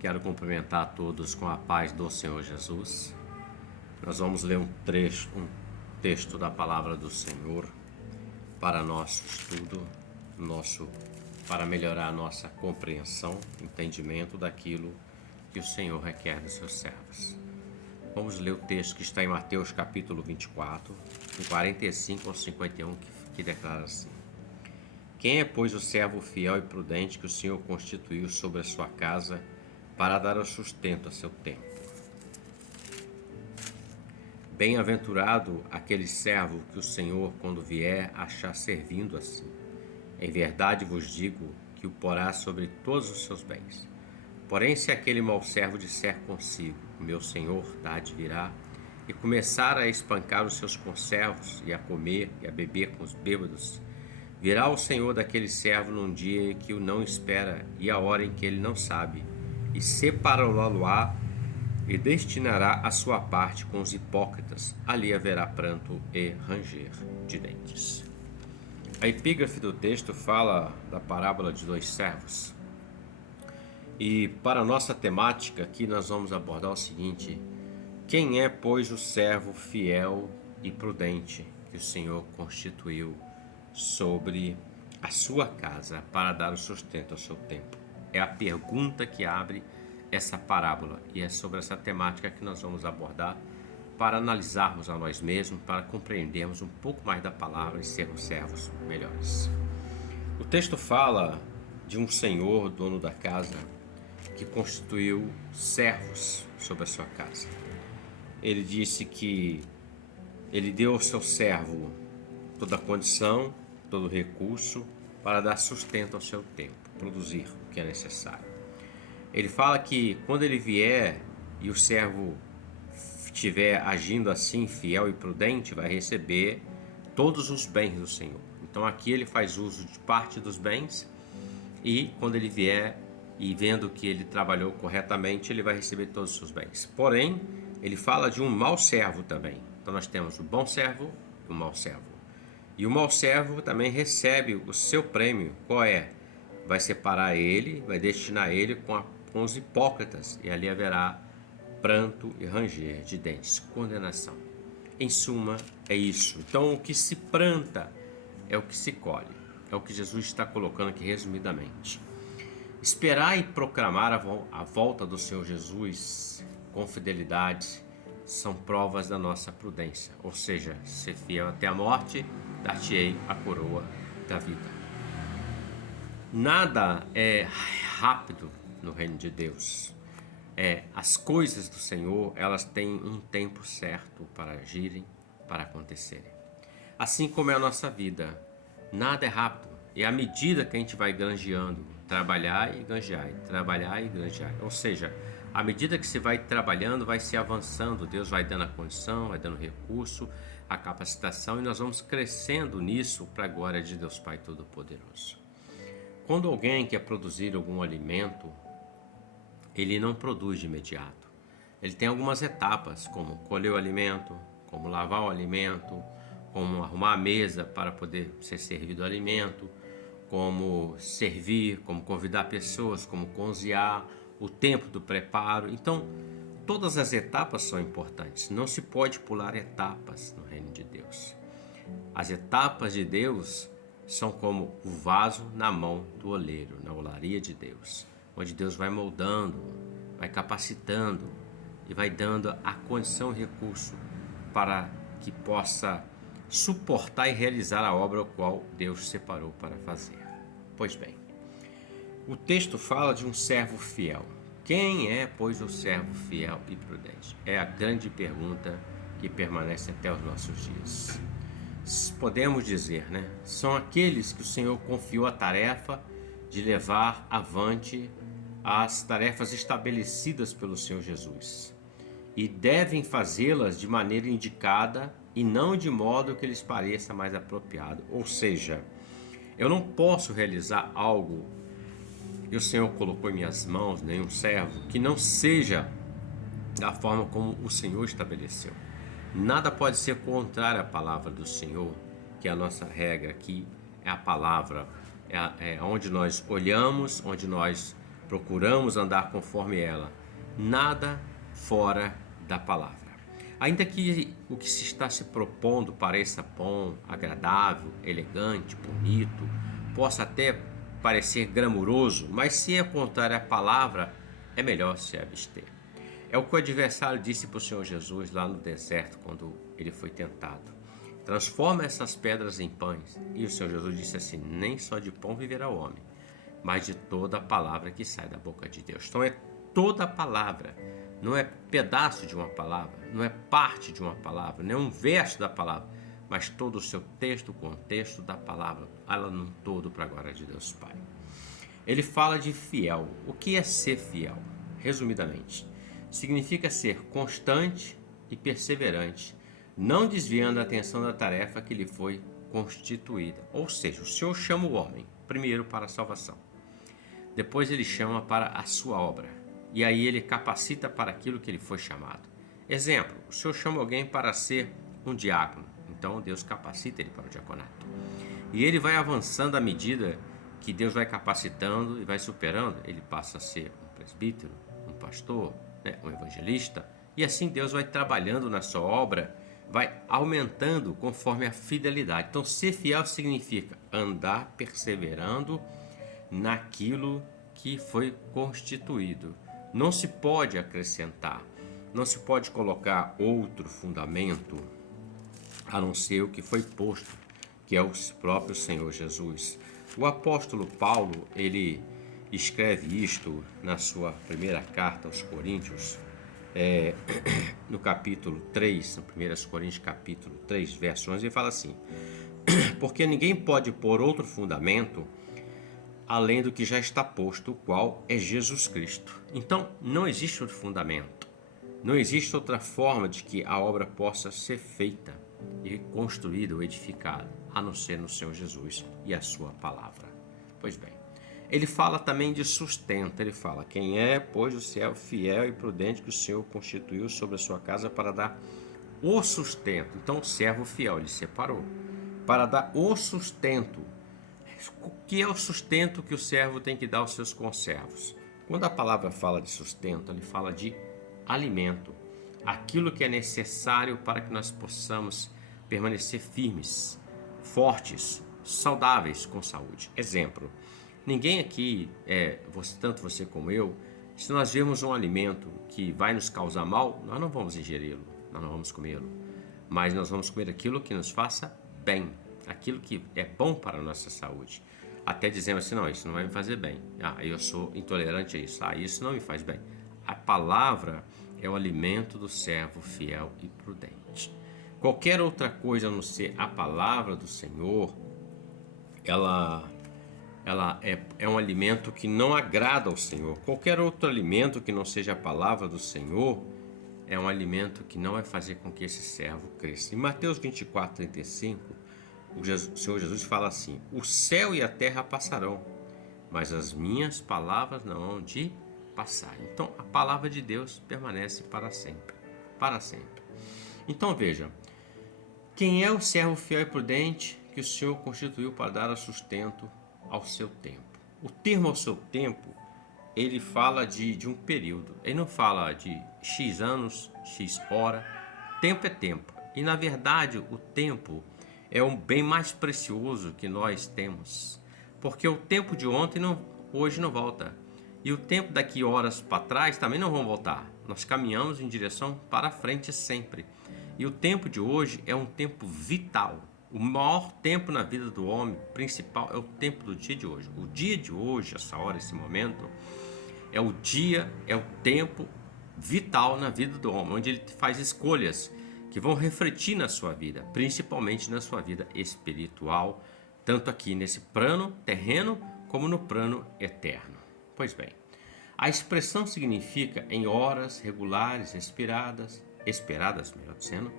Quero cumprimentar a todos com a paz do Senhor Jesus. Nós vamos ler um texto da palavra do Senhor para nosso estudo, para melhorar a nossa compreensão, entendimento daquilo que o Senhor requer dos seus servos. Vamos ler o texto que está em Mateus capítulo 24, de 45 ao 51, que declara assim: Quem é, pois, o servo fiel e prudente que o Senhor constituiu sobre a sua casa para dar o sustento a seu tempo? Bem-aventurado aquele servo que o Senhor, quando vier, achar servindo assim. Em verdade vos digo que o porá sobre todos os seus bens. Porém, se aquele mau servo disser consigo, o meu Senhor tarde virá, e começar a espancar os seus conservos, e a comer e a beber com os bêbados, virá o Senhor daquele servo num dia que o não espera e a hora em que ele não sabe, e separá-lo-á e destinará a sua parte com os hipócritas. Ali haverá pranto e ranger de dentes. A epígrafe do texto fala da parábola de dois servos. E para a nossa temática aqui nós vamos abordar o seguinte: quem é, pois, o servo fiel e prudente que o Senhor constituiu sobre a sua casa para dar o sustento ao seu tempo? É a pergunta que abre essa parábola, e é sobre essa temática que nós vamos abordar para analisarmos a nós mesmos, para compreendermos um pouco mais da palavra e sermos servos melhores. O texto fala de um senhor, dono da casa, que constituiu servos sobre a sua casa. Ele disse que ele deu ao seu servo toda a condição, todo o recurso para dar sustento ao seu tempo, produzir o que é necessário. Ele fala que quando ele vier e o servo estiver agindo assim, fiel e prudente, vai receber todos os bens do Senhor. Então aqui ele faz uso de parte dos bens, e quando ele vier e vendo que ele trabalhou corretamente, ele vai receber todos os seus bens. Porém, ele fala de um mau servo também. Então nós temos o bom servo e o mau servo. E o mau servo também recebe o seu prêmio. Qual é? Vai separar ele, vai destinar ele com os hipócritas, e ali haverá pranto e ranger de dentes, condenação. Em suma, é isso. Então, o que se planta é o que se colhe. É o que Jesus está colocando aqui resumidamente. Esperar e proclamar a volta do Senhor Jesus com fidelidade são provas da nossa prudência. Ou seja, ser fiel até a morte, dar-te-ei a coroa da vida. Nada é rápido no reino de Deus. As coisas do Senhor, elas têm um tempo certo para agirem, para acontecerem. Assim como é a nossa vida, nada é rápido. E à medida que a gente vai granjeando, trabalhar e granjear, trabalhar e granjear. Ou seja, à medida que se vai trabalhando, vai se avançando, Deus vai dando a condição, vai dando recurso, a capacitação, e nós vamos crescendo nisso para a glória de Deus Pai Todo-Poderoso. Quando alguém quer produzir algum alimento, ele não produz de imediato. Ele tem algumas etapas, como colher o alimento, como lavar o alimento, como arrumar a mesa para poder ser servido o alimento, como servir, como convidar pessoas, como cozinhar, o tempo do preparo. Então, todas as etapas são importantes. Não se pode pular etapas no reino de Deus. As etapas de Deus são como o vaso na mão do oleiro, na olaria de Deus, onde Deus vai moldando, vai capacitando e vai dando a condição e recurso para que possa suportar e realizar a obra a qual Deus separou para fazer. Pois bem, o texto fala de um servo fiel. Quem é, pois, o servo fiel e prudente? É a grande pergunta que permanece até os nossos dias. Podemos dizer, né? São aqueles que o Senhor confiou a tarefa de levar avante as tarefas estabelecidas pelo Senhor Jesus, e devem fazê-las de maneira indicada e não de modo que lhes pareça mais apropriado. Ou seja, eu não posso realizar algo que o Senhor colocou em minhas mãos, nenhum servo, que não seja da forma como o Senhor estabeleceu. Nada pode ser contrário à palavra do Senhor, que é a nossa regra aqui, é a palavra, é onde nós olhamos, onde nós Procuramos andar conforme ela, nada fora da palavra. Ainda que o que se está se propondo pareça bom, agradável, elegante, bonito, possa até parecer glamuroso, mas se é contrário à palavra, é melhor se abster. É o que o adversário disse para o Senhor Jesus lá no deserto, quando ele foi tentado. Transforma essas pedras em pães. E o Senhor Jesus disse assim: nem só de pão viverá o homem, mas de toda a palavra que sai da boca de Deus. Então é toda a palavra, não é pedaço de uma palavra, não é parte de uma palavra, não é um verso da palavra, mas todo o seu texto, o contexto da palavra, ela num todo para a glória de Deus Pai. Ele fala de fiel. O que é ser fiel? Resumidamente, significa ser constante e perseverante, não desviando a atenção da tarefa que lhe foi constituída. Ou seja, o Senhor chama o homem, primeiro para a salvação. Depois ele chama para a sua obra. E aí ele capacita para aquilo que ele foi chamado. Exemplo, o Senhor chama alguém para ser um diácono. Então Deus capacita ele para o diaconato. E ele vai avançando à medida que Deus vai capacitando e vai superando. Ele passa a ser um presbítero, um pastor, um evangelista. E assim Deus vai trabalhando na sua obra, vai aumentando conforme a fidelidade. Então ser fiel significa andar perseverando naquilo que foi constituído. Não se pode acrescentar, não se pode colocar outro fundamento a não ser o que foi posto, que é o próprio Senhor Jesus. O apóstolo Paulo, ele escreve isto na sua primeira carta aos Coríntios, no capítulo 3, no 1 Coríntios capítulo 3, verso 11, ele fala assim: porque ninguém pode pôr outro fundamento além do que já está posto, o qual é Jesus Cristo. Então, não existe outro fundamento. Não existe outra forma de que a obra possa ser feita e construída ou edificada, a não ser no Senhor Jesus e a sua palavra. Pois bem, ele fala também de sustento. Ele fala: quem é, pois, o servo fiel e prudente que o Senhor constituiu sobre a sua casa para dar o sustento. Então, o servo fiel, ele separou para dar o sustento. O que é o sustento que o servo tem que dar aos seus conservos? Quando a palavra fala de sustento, ele fala de alimento, aquilo que é necessário para que nós possamos permanecer firmes, fortes, saudáveis, com saúde. Exemplo, ninguém aqui, tanto você como eu, se nós vemos um alimento que vai nos causar mal, nós não vamos ingeri-lo, nós não vamos comê-lo, mas nós vamos comer aquilo que nos faça bem, aquilo que é bom para a nossa saúde. Até dizemos assim: não, isso não vai me fazer bem. Eu sou intolerante a isso. Isso não me faz bem. A palavra é o alimento do servo fiel e prudente. Qualquer outra coisa a não ser a palavra do Senhor, ela é um alimento que não agrada ao Senhor. Qualquer outro alimento que não seja a palavra do Senhor é um alimento que não vai fazer com que esse servo cresça. Em Mateus 24, 35, o Senhor Jesus fala assim: o céu e a terra passarão, mas as minhas palavras não hão de passar. Então a palavra de Deus permanece para sempre, para sempre. Então veja, quem é o servo fiel e prudente que o Senhor constituiu para dar sustento ao seu tempo? O termo ao seu tempo, ele fala de um período, ele não fala de X anos, X hora. Tempo é tempo, e na verdade o tempo é um bem mais precioso que nós temos, porque o tempo de ontem hoje não volta, e o tempo daqui horas para trás também não vão voltar. Nós caminhamos em direção para frente sempre, e o tempo de hoje é um tempo vital. O maior tempo na vida do homem principal é o tempo do dia de hoje. O dia de hoje, essa hora, esse momento, é o dia, é o tempo vital na vida do homem, onde ele faz escolhas que vão refletir na sua vida, principalmente na sua vida espiritual, tanto aqui nesse plano terreno como no plano eterno. Pois bem, a expressão significa em horas regulares, esperadas, melhor dizendo,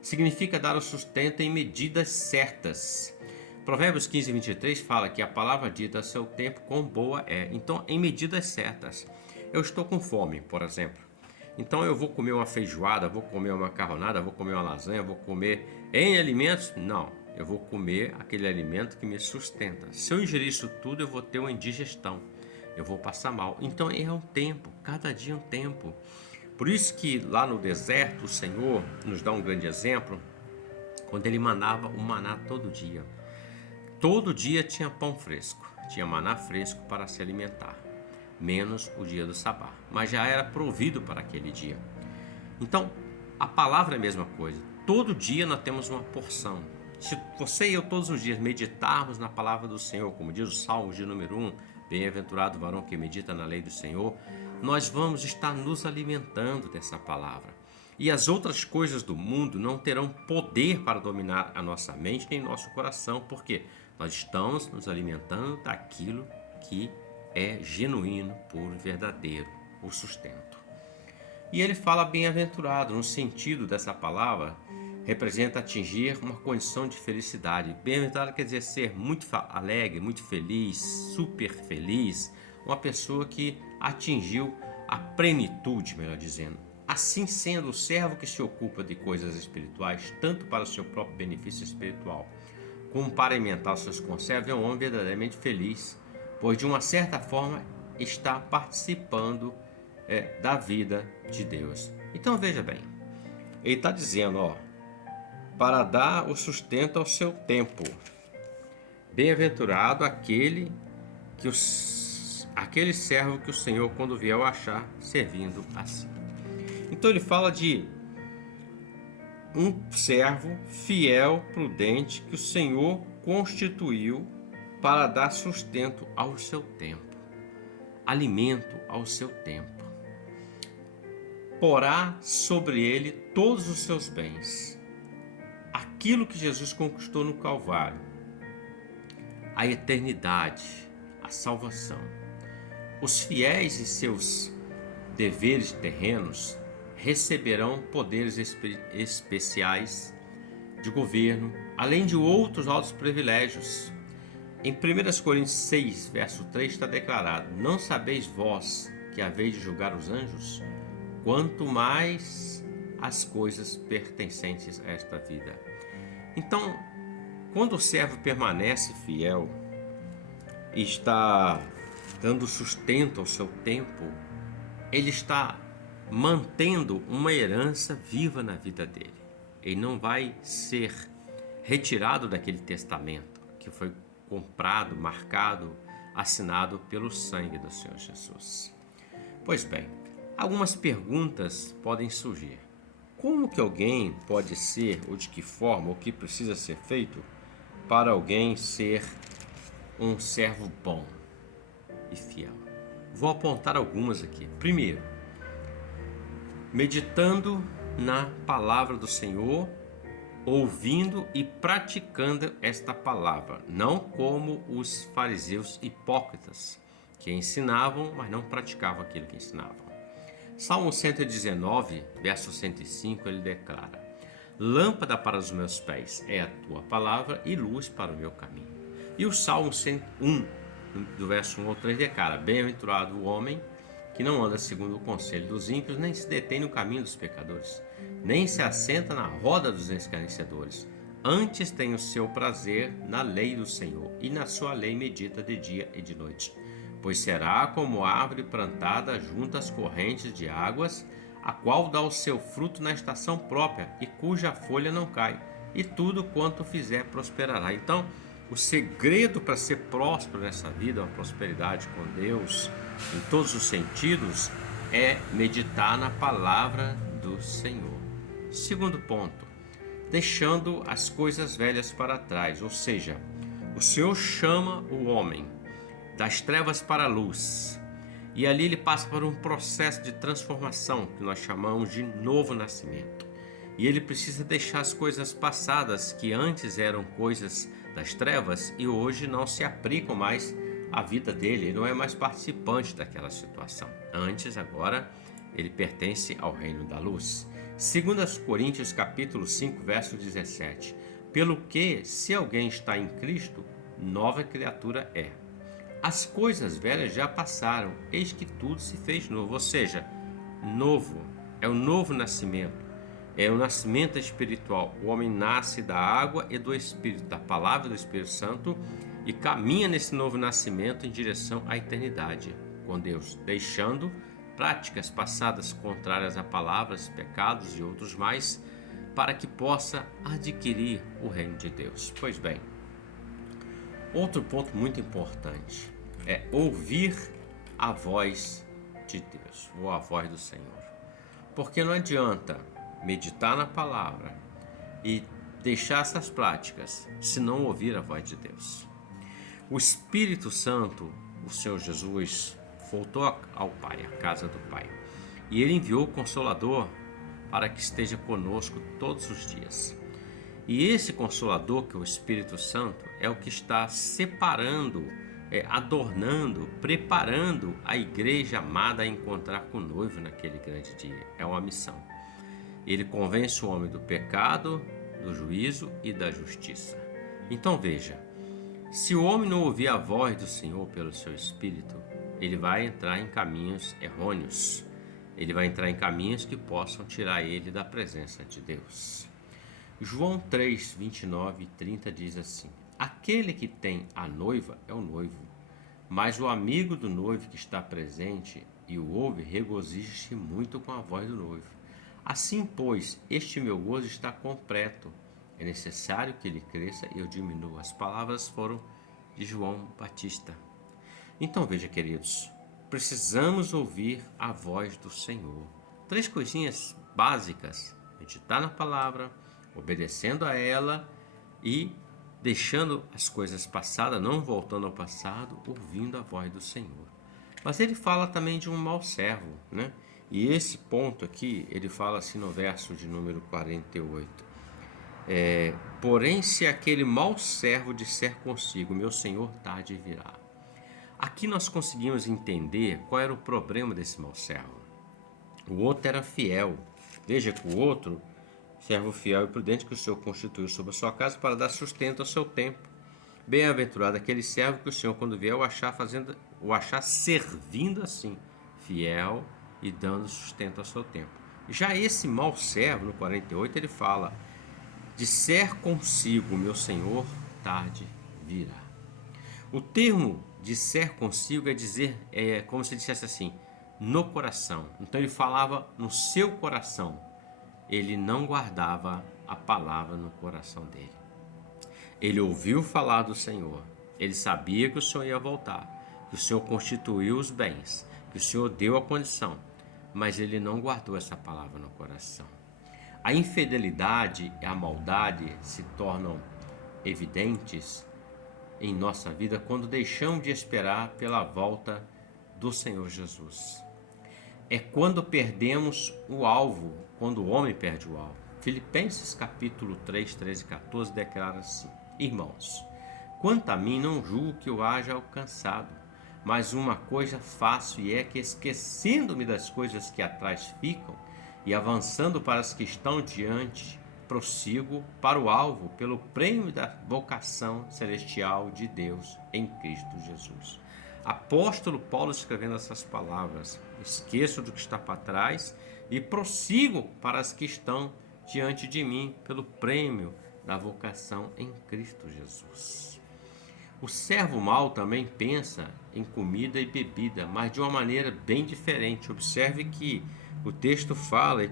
significa dar o sustento em medidas certas. Provérbios 15, 23 fala que a palavra dita a seu tempo quão boa é. Então, em medidas certas. Eu estou com fome, por exemplo. Então eu vou comer uma feijoada, vou comer uma macarronada, vou comer uma lasanha, vou comer N alimentos? Não, eu vou comer aquele alimento que me sustenta. Se eu ingerir isso tudo, eu vou ter uma indigestão. eu vou passar mal. Então é um tempo, cada dia é um tempo. Por isso que lá no deserto o Senhor nos dá um grande exemplo, quando ele manava o maná todo dia. Todo dia tinha pão fresco, tinha maná fresco para se alimentar, menos o dia do sabá, mas já era provido para aquele dia. Então, a palavra é a mesma coisa. Todo dia nós temos uma porção. Se você e eu todos os dias meditarmos na palavra do Senhor, como diz o Salmo de número 1, bem-aventurado o varão que medita na lei do Senhor, nós vamos estar nos alimentando dessa palavra. E as outras coisas do mundo não terão poder para dominar a nossa mente nem nosso coração, porque nós estamos nos alimentando daquilo que é genuíno, puro e verdadeiro, o sustento. E ele fala bem-aventurado, no sentido dessa palavra, representa atingir uma condição de felicidade. Bem-aventurado quer dizer ser muito alegre, muito feliz, super feliz, uma pessoa que atingiu a plenitude, melhor dizendo. Assim sendo, o servo que se ocupa de coisas espirituais, tanto para o seu próprio benefício espiritual, como para alimentar os seus conservos, é um homem verdadeiramente feliz, pois de uma certa forma está participando da vida de Deus. Então veja bem, ele está dizendo, para dar o sustento ao seu tempo. Bem-aventurado aquele servo que o Senhor, quando vier, o achar servindo assim. Então ele fala de um servo fiel, prudente, que o Senhor constituiu para dar sustento ao seu tempo, alimento ao seu tempo. Porá sobre ele todos os seus bens, aquilo que Jesus conquistou no Calvário, a eternidade, a salvação. Os fiéis em seus deveres terrenos receberão poderes especiais de governo, além de outros altos privilégios. Em 1 Coríntios 6, verso 3 está declarado: não sabeis vós que haveis de julgar os anjos? Quanto mais as coisas pertencentes a esta vida. Então, quando o servo permanece fiel e está dando sustento ao seu tempo, ele está mantendo uma herança viva na vida dele. Ele não vai ser retirado daquele testamento que foi comprado, marcado, assinado pelo sangue do Senhor Jesus. Pois bem, algumas perguntas podem surgir. Como que alguém pode ser, ou de que forma, o que precisa ser feito para alguém ser um servo bom e fiel? Vou apontar algumas aqui. Primeiro, meditando na palavra do Senhor, ouvindo e praticando esta palavra, não como os fariseus hipócritas, que ensinavam, mas não praticavam aquilo que ensinavam. Salmo 119, verso 105, ele declara: lâmpada para os meus pés é a tua palavra e luz para o meu caminho. E o Salmo 101, do verso 1 ao 3, declara: bem-aventurado o homem que não anda segundo o conselho dos ímpios, nem se detém no caminho dos pecadores, nem se assenta na roda dos escarnecedores. Antes tem o seu prazer na lei do Senhor, e na sua lei medita de dia e de noite. Pois será como árvore plantada junto às correntes de águas, a qual dá o seu fruto na estação própria, e cuja folha não cai, e tudo quanto fizer prosperará. Então, o segredo para ser próspero nessa vida, uma prosperidade com Deus, em todos os sentidos, é meditar na palavra do Senhor. Segundo ponto, deixando as coisas velhas para trás, ou seja, o Senhor chama o homem das trevas para a luz, e ali ele passa por um processo de transformação que nós chamamos de novo nascimento. E ele precisa deixar as coisas passadas que antes eram coisas das trevas e hoje não se aplicam mais à vida dele, ele não é mais participante daquela situação. Antes, agora, ele pertence ao reino da luz. 2 Coríntios capítulo 5, verso 17. Pelo que, se alguém está em Cristo, nova criatura é. As coisas velhas já passaram, eis que tudo se fez novo. Ou seja, novo, é o novo nascimento, é o nascimento espiritual. O homem nasce da água e do Espírito, da palavra do Espírito Santo, e caminha nesse novo nascimento em direção à eternidade com Deus, deixando práticas passadas contrárias a palavras, pecados e outros mais, para que possa adquirir o reino de Deus. Pois bem, outro ponto muito importante é ouvir a voz de Deus, ou a voz do Senhor. Porque não adianta meditar na palavra e deixar essas práticas se não ouvir a voz de Deus. O Espírito Santo, o Senhor Jesus, voltou ao Pai, à casa do Pai, e ele enviou o Consolador para que esteja conosco todos os dias. E esse Consolador, que é o Espírito Santo, é o que está separando, adornando, preparando a igreja amada a encontrar com o noivo naquele grande dia. É uma missão. Ele convence o homem do pecado, do juízo e da justiça. Então veja, se o homem não ouvir a voz do Senhor pelo seu Espírito, ele vai entrar em caminhos errôneos. Ele vai entrar em caminhos que possam tirar ele da presença de Deus. João 3, 29 e 30 diz assim: aquele que tem a noiva é o noivo, mas o amigo do noivo que está presente e o ouve regozija-se muito com a voz do noivo. Assim, pois, este meu gozo está completo. É necessário que ele cresça e eu diminua. As palavras foram de João Batista. Então veja, queridos, precisamos ouvir a voz do Senhor. 3 coisinhas básicas: meditar na palavra, obedecendo a ela e deixando as coisas passadas, não voltando ao passado, ouvindo a voz do Senhor. Mas ele fala também de um mau servo, né? E esse ponto aqui, ele fala assim no verso de número 48. Porém, se aquele mau servo disser consigo, meu senhor tarde virá. Aqui nós conseguimos entender qual era o problema desse mau servo. O outro era fiel. Veja que o outro, servo fiel e prudente, que o Senhor constituiu sobre a sua casa para dar sustento ao seu tempo. Bem-aventurado aquele servo que o Senhor, quando vier, o achar servindo assim, fiel e dando sustento ao seu tempo. Já esse mau servo, no 48, ele fala: disser consigo, meu senhor tarde virá. O termo disser consigo é dizer, como se dissesse assim, no coração. Então ele falava no seu coração. Ele não guardava a palavra no coração dele. Ele ouviu falar do Senhor. Ele sabia que o Senhor ia voltar, que o Senhor constituiu os bens, que o Senhor deu a condição, mas ele não guardou essa palavra no coração. A infidelidade e a maldade se tornam evidentes em nossa vida quando deixamos de esperar pela volta do Senhor Jesus. É quando perdemos o alvo, quando o homem perde o alvo. Filipenses capítulo 3, 13 e 14 declara assim: irmãos, quanto a mim não julgo que eu haja alcançado, mas uma coisa faço, e é que, esquecendo-me das coisas que atrás ficam e avançando para as que estão diante, prossigo para o alvo, pelo prêmio da vocação celestial de Deus em Cristo Jesus. Apóstolo Paulo escrevendo essas palavras: esqueço do que está para trás e prossigo para as que estão diante de mim, pelo prêmio da vocação em Cristo Jesus. O servo mau também pensa em comida e bebida, mas de uma maneira bem diferente. Observe que o texto fala e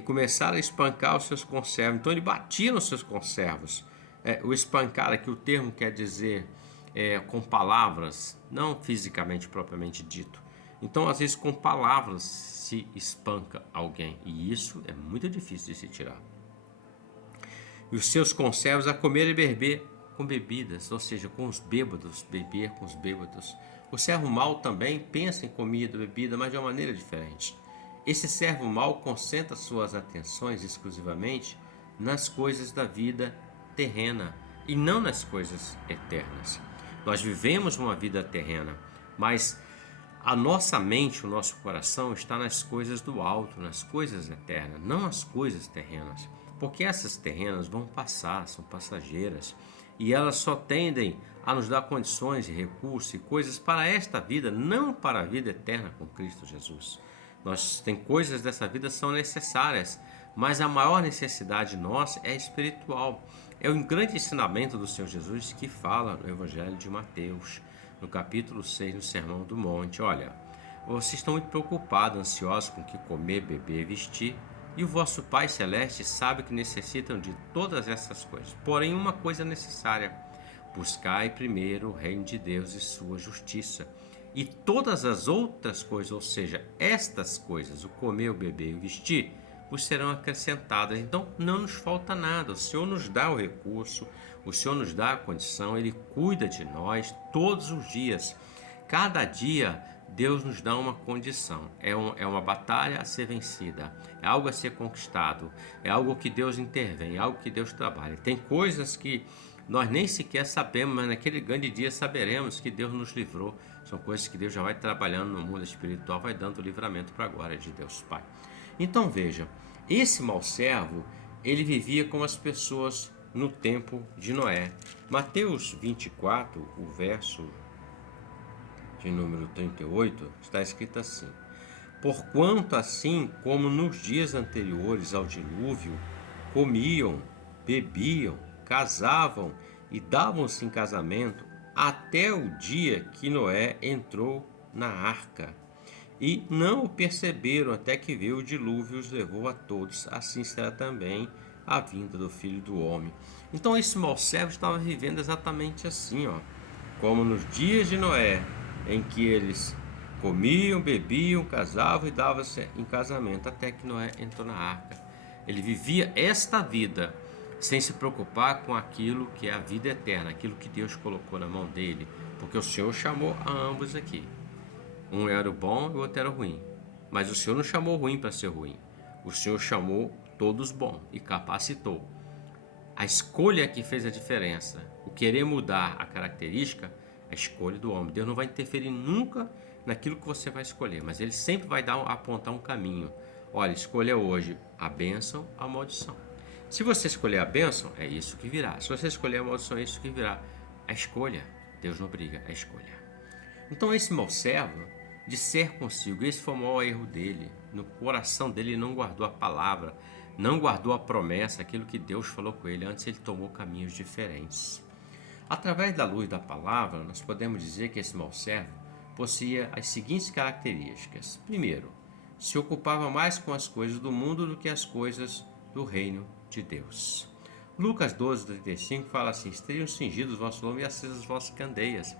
começaram a espancar os seus conservos. Então ele batia nos seus conservos. O espancar aqui, o termo quer dizer com palavras, não fisicamente propriamente dito. Então, às vezes, com palavras se espanca alguém, e isso é muito difícil de se tirar. E os seus conservos a comer e beber com bebidas, ou seja, com os bêbados, beber com os bêbados. O servo mau também pensa em comida, bebida, mas de uma maneira diferente. Esse servo mau concentra suas atenções exclusivamente nas coisas da vida terrena e não nas coisas eternas. Nós vivemos uma vida terrena, mas a nossa mente, o nosso coração está nas coisas do alto, nas coisas eternas, não as coisas terrenas. Porque essas terrenas vão passar, são passageiras, e elas só tendem a nos dar condições e recursos e coisas para esta vida, não para a vida eterna com Cristo Jesus. Tem coisas dessa vida que são necessárias, mas a maior necessidade nossa é espiritual. É um grande ensinamento do Senhor Jesus que fala no Evangelho de Mateus, no capítulo 6, no Sermão do Monte. Olha, vocês estão muito preocupados, ansiosos com o que comer, beber e vestir, e o vosso Pai Celeste sabe que necessitam de todas essas coisas. Porém, uma coisa é necessária: buscai primeiro o reino de Deus e sua justiça. E todas as outras coisas, ou seja, estas coisas, o comer, o beber e o vestir, vos serão acrescentadas. Então não nos falta nada. O Senhor nos dá o recurso, o Senhor nos dá a condição, Ele cuida de nós todos os dias. Cada dia Deus nos dá uma condição. É uma batalha a ser vencida, é algo a ser conquistado, é algo que Deus intervém, é algo que Deus trabalha. Tem coisas que nós nem sequer sabemos, mas naquele grande dia saberemos que Deus nos livrou. São coisas que Deus já vai trabalhando no mundo espiritual, vai dando livramento para a glória de Deus Pai. Então veja, esse mau servo, ele vivia como as pessoas no tempo de Noé. Mateus 24, o verso de número 38, está escrito assim: porquanto assim como nos dias anteriores ao dilúvio, comiam, bebiam, casavam e davam-se em casamento, até o dia que Noé entrou na arca. E não o perceberam até que veio o dilúvio e os levou a todos. Assim será também a vinda do Filho do Homem. Então esse mau servo estava vivendo exatamente assim, como nos dias de Noé, em que eles comiam, bebiam, casavam e davam-se em casamento, até que Noé entrou na arca. Ele vivia esta vida sem se preocupar com aquilo que é a vida eterna, aquilo que Deus colocou na mão dele, porque o Senhor chamou a ambos aqui. Um era o bom e o outro era o ruim. Mas o Senhor não chamou o ruim para ser ruim. O Senhor chamou todos bons e capacitou. A escolha que fez a diferença. O querer mudar a característica é a escolha do homem. Deus não vai interferir nunca naquilo que você vai escolher, mas Ele sempre vai apontar um caminho. Olha, escolha hoje a bênção, a maldição. Se você escolher a bênção, é isso que virá. Se você escolher a maldição, é isso que virá. A escolha, Deus não obriga, é a escolha. Então esse mau servo, de ser consigo, esse foi o maior erro dele. No coração dele ele não guardou a palavra, não guardou a promessa, aquilo que Deus falou com ele. Antes ele tomou caminhos diferentes. Através da luz da palavra, nós podemos dizer que esse mau servo possuía as seguintes características. Primeiro, se ocupava mais com as coisas do mundo do que as coisas do reino de Deus. Lucas 12:35 fala assim: estejam cingidos os vossos lombos e acesas as vossas candeias.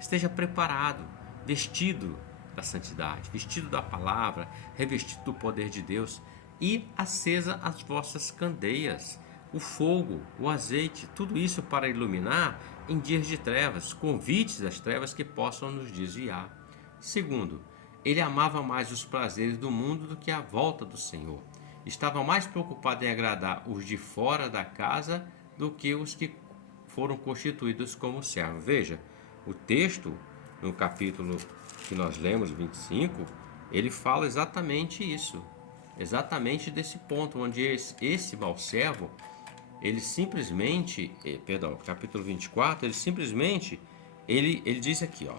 Esteja preparado, vestido da santidade, vestido da palavra, revestido do poder de Deus e acesa as vossas candeias, o fogo, o azeite, tudo isso para iluminar em dias de trevas, convites das trevas que possam nos desviar. Segundo, ele amava mais os prazeres do mundo do que a volta do Senhor. Estava mais preocupado em agradar os de fora da casa do que os que foram constituídos como servos. Veja, o texto, no capítulo que nós lemos, 25, ele fala exatamente isso. Exatamente desse ponto, onde esse mau servo, ele simplesmente, capítulo 24, ele diz aqui,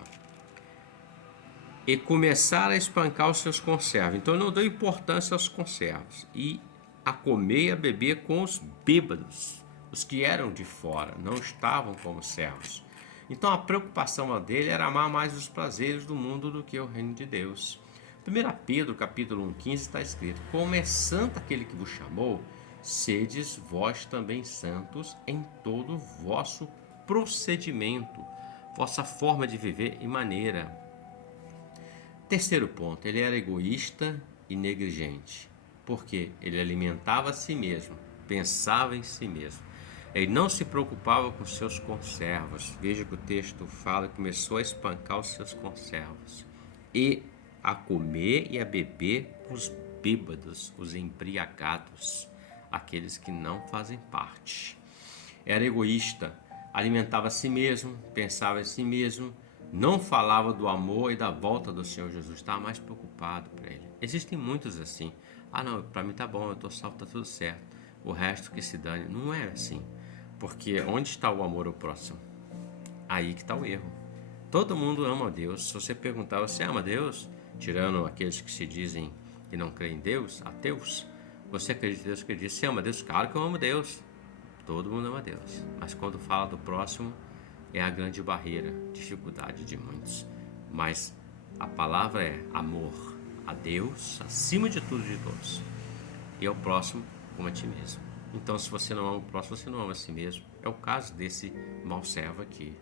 e começar a espancar os seus conservos. Então ele não deu importância aos conservos. E a comer e a beber com os bêbados, os que eram de fora, não estavam como servos. Então a preocupação dele era amar mais os prazeres do mundo do que o reino de Deus. 1 Pedro capítulo 1:15 está escrito: como é santo aquele que vos chamou, sedes vós também santos em todo o vosso procedimento, vossa forma de viver e maneira. Terceiro ponto, ele era egoísta e negligente, porque ele alimentava a si mesmo, pensava em si mesmo. Ele não se preocupava com seus conservos. Veja que o texto fala que começou a espancar os seus conservos e a comer e a beber os bêbados, os embriagados, aqueles que não fazem parte. Era egoísta, alimentava a si mesmo, pensava em si mesmo, não falava do amor e da volta do Senhor Jesus, estava mais preocupado para ele. Existem muitos assim: não, para mim tá bom, eu estou salvo, tá tudo certo, o resto que se dane. Não é assim, porque onde está o amor ao próximo? Aí que está o erro. Todo mundo ama a Deus. Se você perguntar, você ama Deus? Tirando aqueles que se dizem que não creem em Deus, ateus, você acredita em Deus? Acredita? Você ama Deus? Claro que eu amo Deus. todo mundo ama Deus, mas quando fala do próximo é a grande barreira, dificuldade de muitos. Mas a palavra é amor a Deus acima de tudo e de todos, e ao próximo como a ti mesmo. Então, se você não ama o próximo, você não ama a si mesmo. É o caso desse mau servo aqui.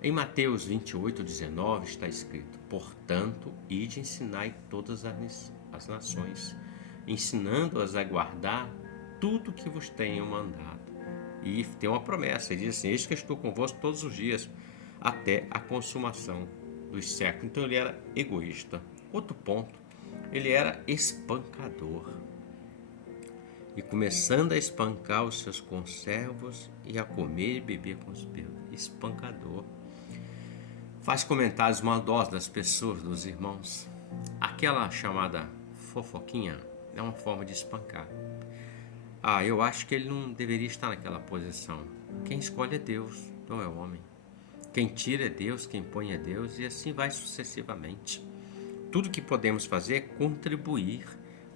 Em Mateus 28:19 está escrito: portanto, ide ensinai todas as nações, ensinando-as a guardar tudo que vos tenho mandado. E tem uma promessa, ele diz assim: eis que estou convosco todos os dias, até a consumação dos séculos. Então ele era egoísta. Outro ponto, ele era espancador. E começando a espancar os seus conservos e a comer e beber com os bêbados. Espancador. Faz comentários maldosos das pessoas, dos irmãos. Aquela chamada fofoquinha é uma forma de espancar. Eu acho que ele não deveria estar naquela posição. Quem escolhe é Deus, não é o homem. Quem tira é Deus, quem põe é Deus, e assim vai sucessivamente. Tudo que podemos fazer é contribuir.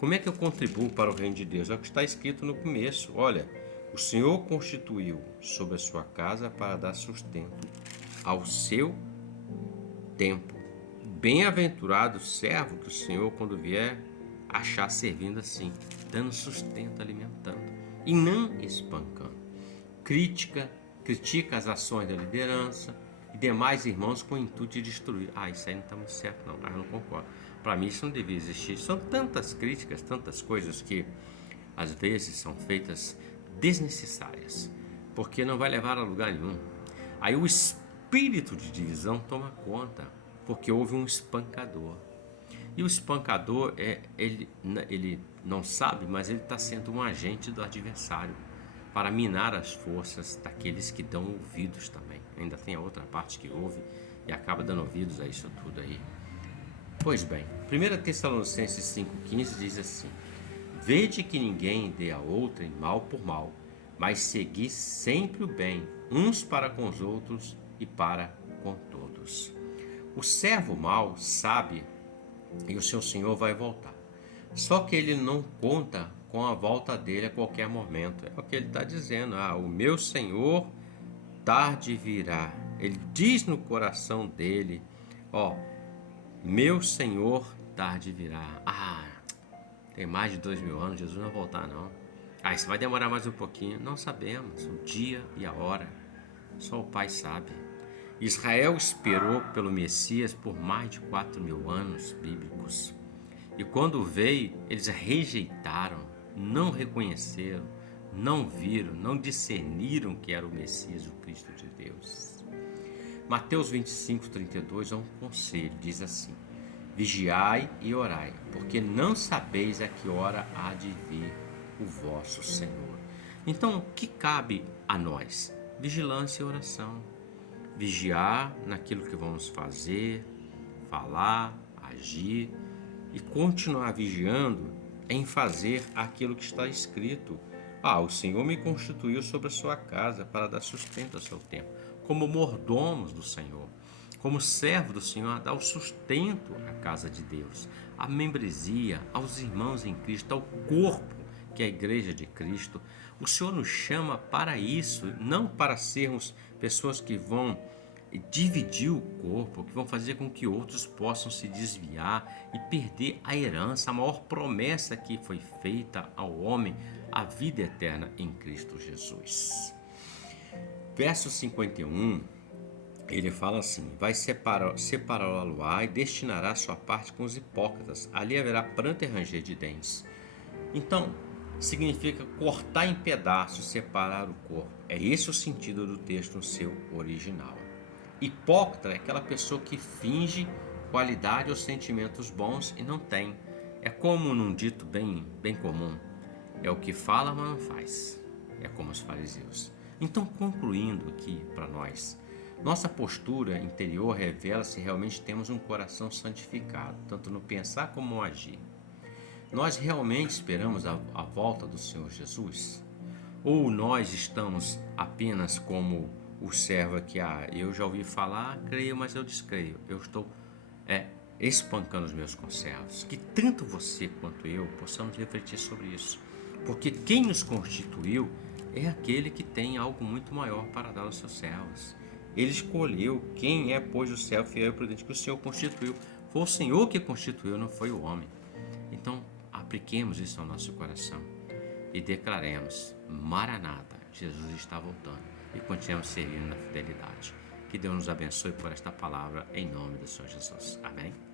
Como é que eu contribuo para o reino de Deus? É o que está escrito no começo. Olha, o Senhor constituiu sobre a sua casa para dar sustento ao seu tempo. Bem-aventurado o servo que o Senhor, quando vier, achar servindo assim, dando sustento, alimentando e não espancando. Critica as ações da liderança e demais irmãos com o intuito de destruir. Isso aí não está muito certo não, eu não concordo. Para mim isso não devia existir. São tantas críticas, tantas coisas que às vezes são feitas desnecessárias, porque não vai levar a lugar nenhum. Aí o espírito de divisão toma conta, porque houve um espancador. E o espancador, ele não sabe, mas ele está sendo um agente do adversário para minar as forças daqueles que dão ouvidos também. Ainda tem a outra parte que ouve e acaba dando ouvidos a isso tudo aí. Pois bem, 1 Tessalonicenses 5,15 diz assim: vede que ninguém dê a outrem mal por mal, mas segui sempre o bem, uns para com os outros e para com todos. O servo mau sabe e o seu senhor vai voltar. Só que ele não conta com a volta dele a qualquer momento. É o que ele está dizendo. O meu senhor tarde virá. Ele diz no coração dele: meu senhor tarde virá. Tem mais de 2000 anos, Jesus não vai voltar não. Isso vai demorar mais um pouquinho. Não sabemos o dia e a hora. Só o Pai sabe. Israel esperou pelo Messias por mais de 4000 anos bíblicos. E quando veio, eles rejeitaram, não reconheceram, não viram, não discerniram que era o Messias, o Cristo de Deus. Mateus 25:32 é um conselho, diz assim: vigiai e orai, porque não sabeis a que hora há de vir o vosso Senhor. Então, o que cabe a nós? Vigilância e oração. Vigiar naquilo que vamos fazer, falar, agir, e continuar vigiando em fazer aquilo que está escrito. O Senhor me constituiu sobre a sua casa para dar sustento ao seu tempo. Como mordomos do Senhor, como servo do Senhor, a dar o sustento à casa de Deus, à membresia, aos irmãos em Cristo, ao corpo que é a igreja de Cristo. O Senhor nos chama para isso, não para sermos pessoas que vão dividir o corpo, que vão fazer com que outros possam se desviar e perder a herança, a maior promessa que foi feita ao homem, a vida eterna em Cristo Jesus. Verso 51, ele fala assim: vai separá-lo-á e destinará sua parte com os hipócritas, ali haverá pranto e ranger de dentes. Então, significa cortar em pedaços, separar o corpo. É esse o sentido do texto no seu original. Hipócrita é aquela pessoa que finge qualidade ou sentimentos bons e não tem. É como num dito bem comum: é o que fala, mas não faz. É como os fariseus. Então, concluindo aqui para nós, nossa postura interior revela se realmente temos um coração santificado, tanto no pensar como no agir. Nós realmente esperamos a volta do Senhor Jesus? Ou nós estamos apenas como o servo que eu já ouvi falar, creio, mas eu descreio. Eu estou espancando os meus conservos. Que tanto você quanto eu possamos refletir sobre isso. Porque quem nos constituiu é aquele que tem algo muito maior para dar aos seus servos. Ele escolheu quem é, pois, o servo fiel e prudente que o Senhor constituiu. Foi o Senhor que constituiu, não foi o homem. Então, apliquemos isso ao nosso coração e declaremos: Maranata, Jesus está voltando, e continuemos servindo na fidelidade. Que Deus nos abençoe por esta palavra, em nome do Senhor Jesus. Amém?